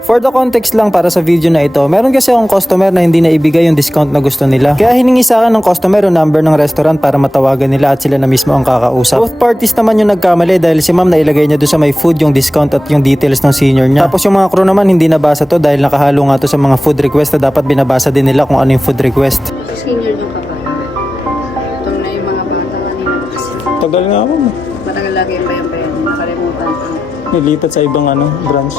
For the context lang para sa video na ito, meron kasi akong customer na hindi na ibigay yung discount na gusto nila. Kaya hiningi sa akin ng customer yung number ng restaurant para matawagan nila at sila na mismo ang kakausap. Both parties naman yung nagkamali dahil si ma'am nailagay niya doon sa may food yung discount at yung details ng senior niya. Tapos yung mga crew naman hindi nabasa to dahil nakahalo nga to sa mga food request na dapat binabasa din nila kung ano yung food request. Senior yung kapal. Itong na yung mga bata kanina kasi. Tagal nga ako. Matagal lagi yung bayan-bayan. Nakalimutan ko. Nilipat sa ibang branch.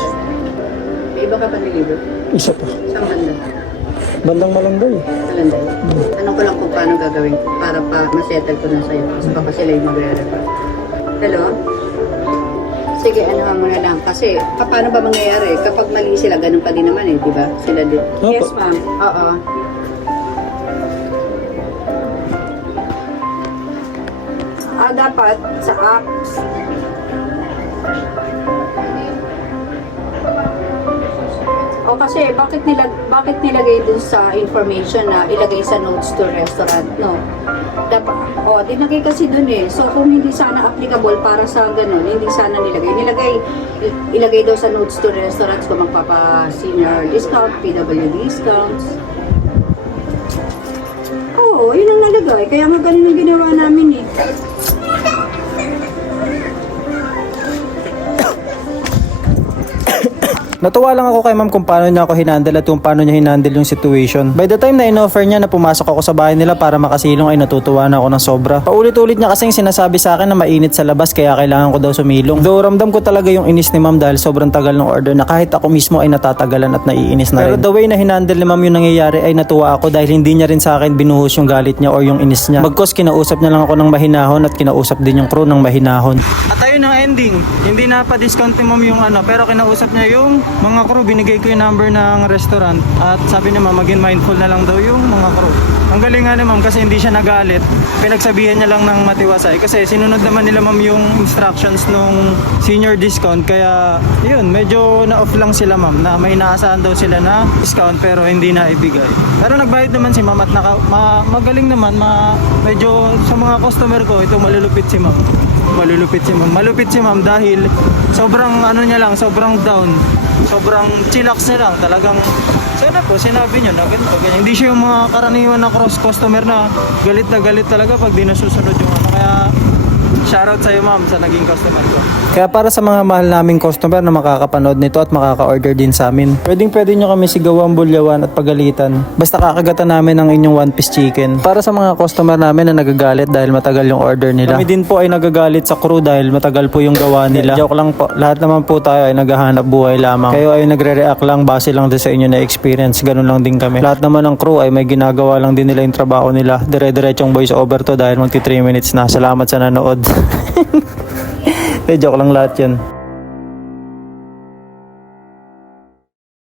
May iba ka pa nilibot? Isa pa. Saan banda? Bandang Malanday. Maganda. Tanong ko lang kung paano gagawin para pa masettle ko na sa'yo. Kasi baka sila yung magre-refer. Hello? Sige, ano mo na lang. Kasi, paano ba mangyayari? Kapag mali sila, ganun pa din naman eh, di ba? Sila din. Opo. Yes, ma'am. Oo. Dapat sa apps. O kasi bakit nilagay dun sa information na ilagay sa notes to restaurant, no? Dapat dinagay kasi dun eh. So kung hindi sana applicable para sa ganun, hindi sana ilagay daw sa notes to restaurants kung magpapa senior discount, PW discounts. Oo, yun ang nalagay. Kaya nga ganun ang ginawa namin eh. Natuwa lang ako kay ma'am kung paano niya ako hinandle at kung paano niya hinandle yung situation. By the time na in-offer niya na pumasok ako sa bahay nila para makasilong ay natutuwa na ako ng sobra. Paulit-ulit niya kasing sinasabi sa akin na mainit sa labas kaya kailangan ko daw sumilong. Though ramdam ko talaga yung inis ni ma'am dahil sobrang tagal ng order na kahit ako mismo ay natatagalan at naiinis na rin. Pero the way na hinandle ni ma'am yung nangyayari ay natuwa ako dahil hindi niya rin sa akin binuhos yung galit niya or yung inis niya. Bagkos kinausap niya lang ako ng mahinahon at kinausap din yung crew ng mahinahon. At ayun ang ending. Hindi na pa-discount ni ma'am yung pero kinausap niya yung mga crew, binigay ko yung number ng restaurant at sabi niya ma'am, maging mindful na lang daw yung mga crew. Ang galing nga ni ma'am kasi hindi siya nagalit. Pinagsabihan niya lang ng matiwasay kasi sinunod naman nila ma'am yung instructions nung senior discount kaya yun, medyo na-off lang sila ma'am na may inaasahan daw sila na discount pero hindi na ibigay. Pero nagbayad naman si ma'am at magaling naman, medyo sa mga customer ko, ito malulupit si ma'am. Malupit si ma'am dahil sobrang sobrang down. Sobrang chillax na lang. Talagang sana po sinabi niyo na ganito, ganyan. Hindi siya yung mga karaniwan na cross customer na galit talaga pag di nasusunod yung kaya shoutout sa'yo ma'am sa naging customer ko. Kaya para sa mga mahal naming customer na makakapanood nito at makaka-order din sa amin, pwede nyo kami sigawan, bulyawan at pagalitan. Basta kakagatan namin ang inyong one piece chicken. Para sa mga customer namin na nagagalit dahil matagal yung order nila. Kami din po ay nagagalit sa crew dahil matagal po yung gawa nila. Joke lang po. Lahat naman po tayo ay naghahanap buhay lamang. Kayo ay nagre-react lang base lang din sa inyo na experience. Ganun lang din kami. Lahat naman ng crew ay may ginagawa lang din nila yung trabaho nila. Dire-diretsong voice over to dahil magti 3 minutes na. Salamat sa nanood. Joke lang lahat yun.